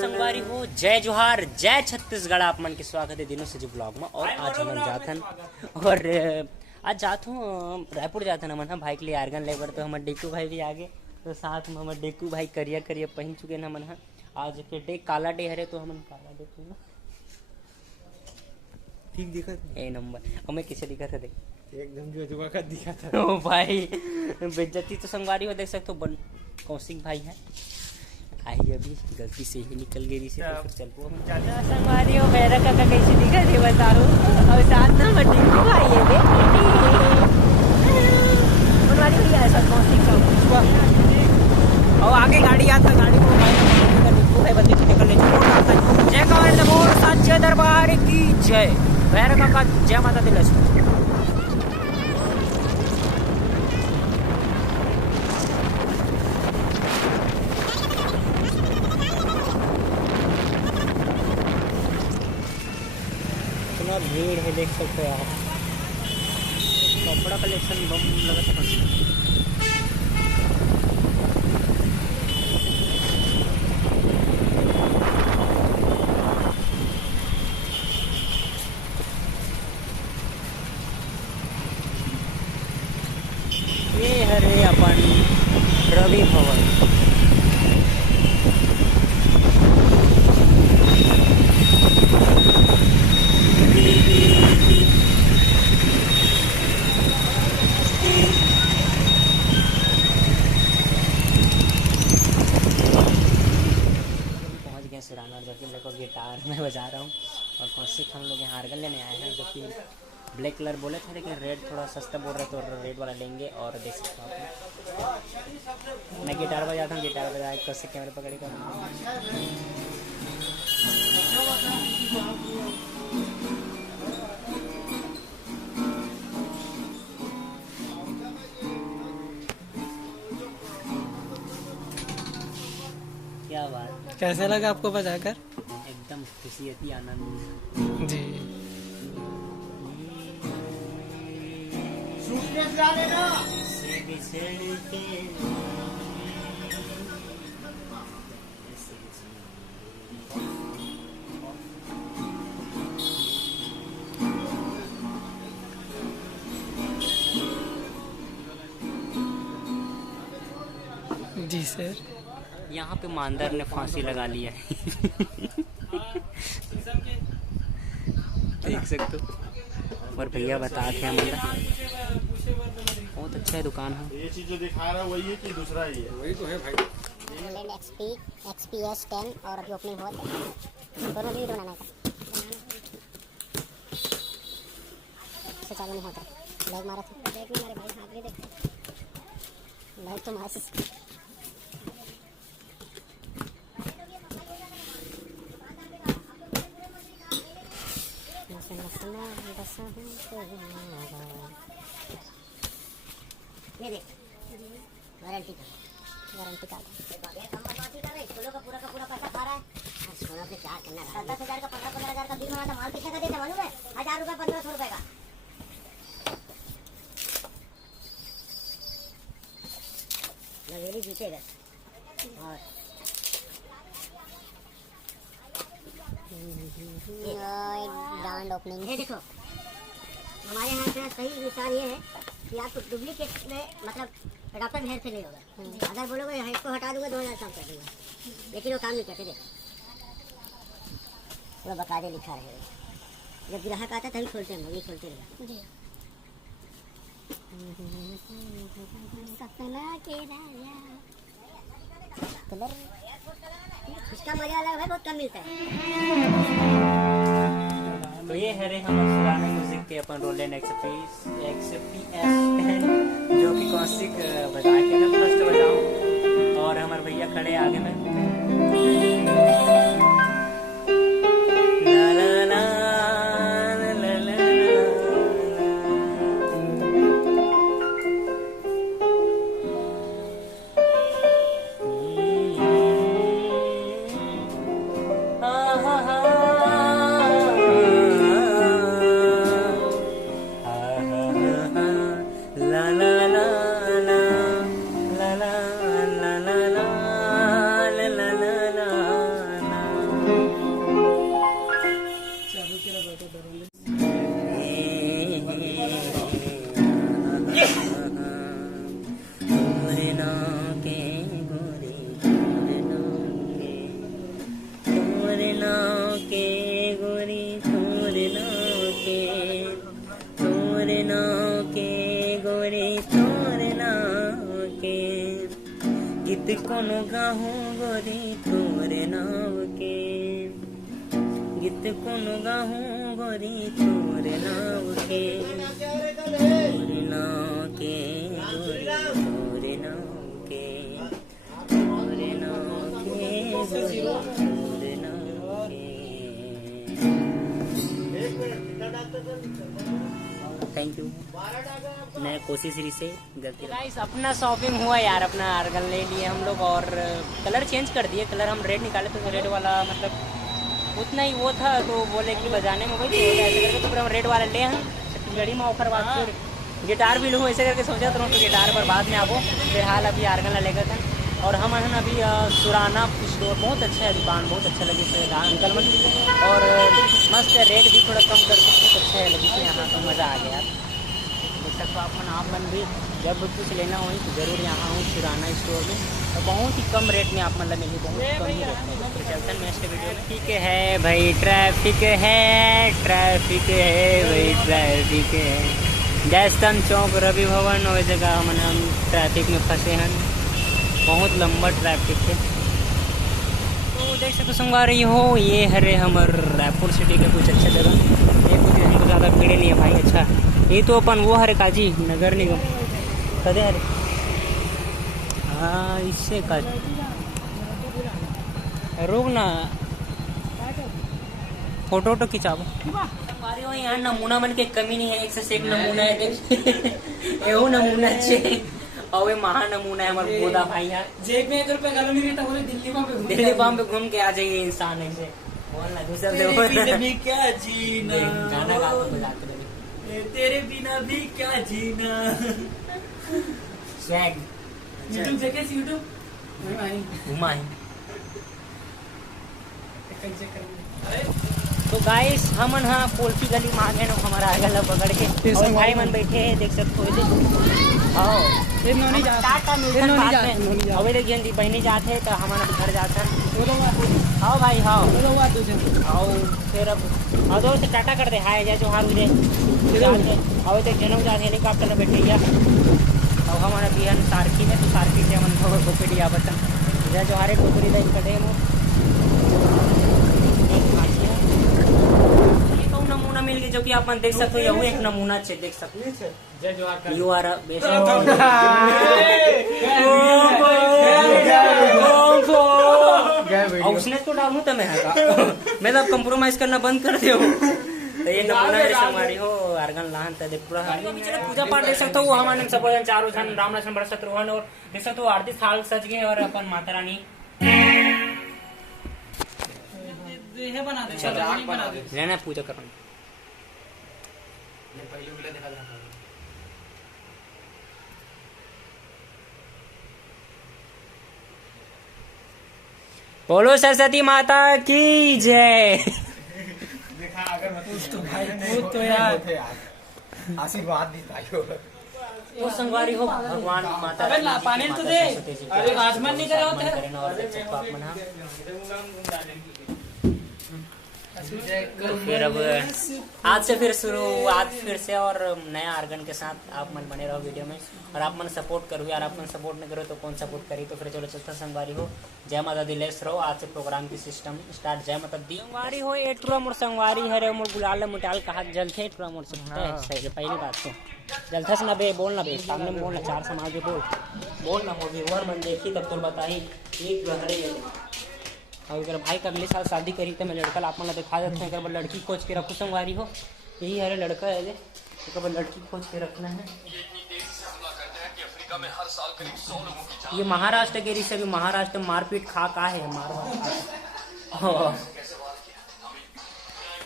संगवारी हो, जय जोहार, जय छत्तीसगढ़। आप मन के स्वागत है दिनों से जो ब्लॉग में। और आज हम जाथन और आज जात हूँ रायपुर जाथन हमन भाई के लिए आर्गन लेबर। तो हमारे डेकू भाई भी आगे, तो साथ में हमारे डेकू भाई करिया करिया पहन चुके हैं हमन। आज के डे काला डे हरे, तो हमन काला डे ठीक दिखत ए नंबर। और मैं किसे दिखा था देख, एकदम जो जुआ का दिखा था। ओ भाई बेइज्जती तो संगवारी हो देख सकते हो। कौशिक भाई है आई, अभी गलती से ही निकल गई से, तो फिर चल पो संगवारी हो। मेरा काका कैसे दिखा दे बताओ। और साथ में बड़ी भाई है बे उनवारी भैया ऐसा कौशिक का। और आगे गाड़ी आता, गाड़ी को भाई बंदे को निकल ले। जय कांड मोर सच्चे दरबार की जय। भैर काका जय माता दी लक्ष्मी। इतना भीड़ है देख सकते हो आप। कपड़ा कलेक्शन बम लगता है। ये हरे अपन रवि भवन। पहुंच गए सिराना, जो कि मेरे को गिटार में बजा रहा हूँ। और कौशिक हम लोग यहाँ आर्गन लेने आए हैं, जो कि ब्लैक कलर बोले थे, लेकिन रेड थोड़ा सस्ता बोल रहे थे, तो रेड वाला लेंगे। और देख सकते हो आप, मैं गिटार बजाता हूँ, गिटार बजा के कौशिक कैमरे पकड़ेगा। क्या बात, कैसा लगा आपको बजाकर? एकदम खुशी थी, आनंद जी। जी सर। यहाँ पे मांदर ने फांसी लगा लिया है। देख सकते हो। और भैया बताते हैं हमारा बहुत अच्छा है दुकान है। ये चीज जो दिखा रहा है वही है कि दूसरा ही है? वही तो है भाई। इंग्लैंड XPS 10 और अभी ओपनिंग हुआ था। दोनों भी बनाना था, इससे चालू नहीं होता। बैग मारा था, बैग में मारे भाई, हाथ भी देखते बैग तो मार। ये देख वारंटी कार्ड फूलों का पूरा पैसा खा रहा है। सोना पे क्या करना है? 10,000 का 15,000 का बिल बना था। माल कितने का देते मालूम है? 1,000 रुपये 1,500 रुपये का। नवेली जीतेगा। और ब्रांड ओपनिंग है। देखो हमारे यहाँ का सही विचार ये है कि आपको डुप्लीकेट में मतलब डॉक्टर हेयर से नहीं होगा। अगर बोलोगे इसको हटा दूंगा 2,000 कम कर दूंगा, लेकिन वो काम नहीं करते। देखो पूरा बकायदे लिखा रहेगा। जब ग्राहक आता तभी खोलते हैं, नहीं खोलते रहेगा। कलर इसका मजा अलग है, बहुत कम मिलता है। तो ये है रे हम पुराने म्यूजिक के अपन रोलैंड XPS 10, जो कि कौशिक बजा के मैं फर्स्ट बजाऊं। और हमारे भैया खड़े आगे में। ला ला ला ला ला ला ला। नाव के गोरी तोर नाव के गीत कोनो गाहूँ गोरी तोर नाव के गीत कोनो गाहूँ गोरी तोर नाव के तोर नाव के गोरी तोर नाव के तोर नाव के गोरी तोर नाव के। Thank you. मैं कोशिश रही से गलती गाइस अपना शॉपिंग हुआ यार, अपना आर्गन ले लिए हम लोग और कलर चेंज कर दिए। कलर हम रेड निकाले तो रेड वाला मतलब उतना ही वो था, तो बोले कि बजाने में वही तो ऐसे करके तो फिर हम रेड वाला ले हम छत्तीसगढ़ी में ऑफर बाद फिर गिटार भी लूँ ऐसे करके सोचा तो गिटार पर बाद में आपको फिलहाल अभी आर्गन लेकर था। और हम हैं अभी सुराना स्टोर, बहुत अच्छा है दुकान, बहुत अच्छा लगी से अंकल मन और मस्त है, रेट भी थोड़ा कम कर बहुत अच्छा है लगी से यहाँ तो मज़ा आ गया। देख सकते हो आप मन भी जब कुछ लेना हो तो ज़रूर यहाँ हूँ सुराना स्टोर में, और बहुत ही कम रेट में आप मतलब मिली, बहुत कम ही रेट में। तो चलते हैं नेक्स्ट वीडियो में। ठीक है भाई, ट्रैफिक है ट्रैफिक है भाई ट्रैफिक है। जयस्तंभ चौक रवि भवन और जगह हम ट्रैफिक में फंसे हैं, बहुत लंबा ट्रैफिक है। तो देख सकते संगवारी हो ये हरे हमार रायपुर सिटी का कुछ अच्छा जगह, ये कुछ हमको ज़्यादा भीड़ नहीं है भाई। अच्छा ये तो अपन वो हरे काजी नगर निगम कदे हरे, हाँ इससे का रुक ना फोटो वोटो खिंचाओ। संगवारी हो यहाँ नमूना मन के कमी नहीं है, एक से एक नमूना है एवं नमूना अच्छे और महा नमूना है हमारे गोदा भाई यार। जेब में 1 रुपया गालो नहीं रहता, बोले दिल्ली बम पे घूम के आ जाइए इंसान ऐसे बोलना दूसरा से बोलना भी क्या जीना, गाना गा के बजाते रहे तेरे बिना भी क्या जीना। स्वैग यूट्यूब देखे यूट्यूब घुमा है। तो गाइस हमन हाँ कोल्फी गली में आ गए हमारा गला पकड़ के और भाई मन बैठे हैं देख सकते हो। अभी देखिए दी बहनी जाते हैं तो हमारा घर जाता है। हाँ भाई हाँ आओ फिर अब दो से टाटा कर दे हाय जो हार उधे और तो जनऊ जाते हेलीकॉप्टर में बैठे और हमारा बिहान सारखी में तो सारखी से हम गोपेटी आवतन जो हारे गोपरी दे कटे नमूना मिल गया जो कि आप देख सकते हो, एक नमूना चेक देख सकते हो। यू आर उसने तो डालू तो मैं तो कंप्रोमाइज करना बंद कर दे। तो ये नमूना है हमारी हो आर्गन लाहन तो देख पूरा पूजा पाठ देख सकते हो। हमारे सब चारों जन राम लक्ष्मण भरत शत्रुघ्न और देख सकते हो आरती थाल सज गए और अपन माता रानी रहना पूजा करना। बोलो सरस्वती माता की जय। तो यार आशीर्वाद दी भाई वो संगवारी हो भगवान माता अबे ला पानी तो दे, अरे आजमन नहीं करे होते तो फिर अब आज से फिर शुरू आज फिर से और नया आर्गन के साथ आप मन बने रहो वीडियो में और आप मन सपोर्ट करो यार। आप मन सपोर्ट नहीं करो तो कौन सपोर्ट करी। तो फिर चलो चलता संगवारी हो जय माता दी लेस रहो। आज से प्रोग्राम की सिस्टम स्टार्ट जय माता दी संगवारी हो एटुरा मोर संगवारी हरे मोर गुलाल मुटाल कहा जल थे एटुरा मोर से सही पहली बात तो जलथा से ना बे बोलना बे सामने में बोलना चार समाज के बोलना हो व्यूअर मन देखी तब तो बताही एक हरे। और अगर भाई का अगले साल शादी करी तो मैं लड़का आप मतलब दिखा देते हैं। अगर लड़की खोज के रखो संगवारी हो यही हरे लड़का है तो लड़की खोज के रखना है। ये महाराष्ट्र के रिश्ते महाराष्ट्र मारपीट खा का है मार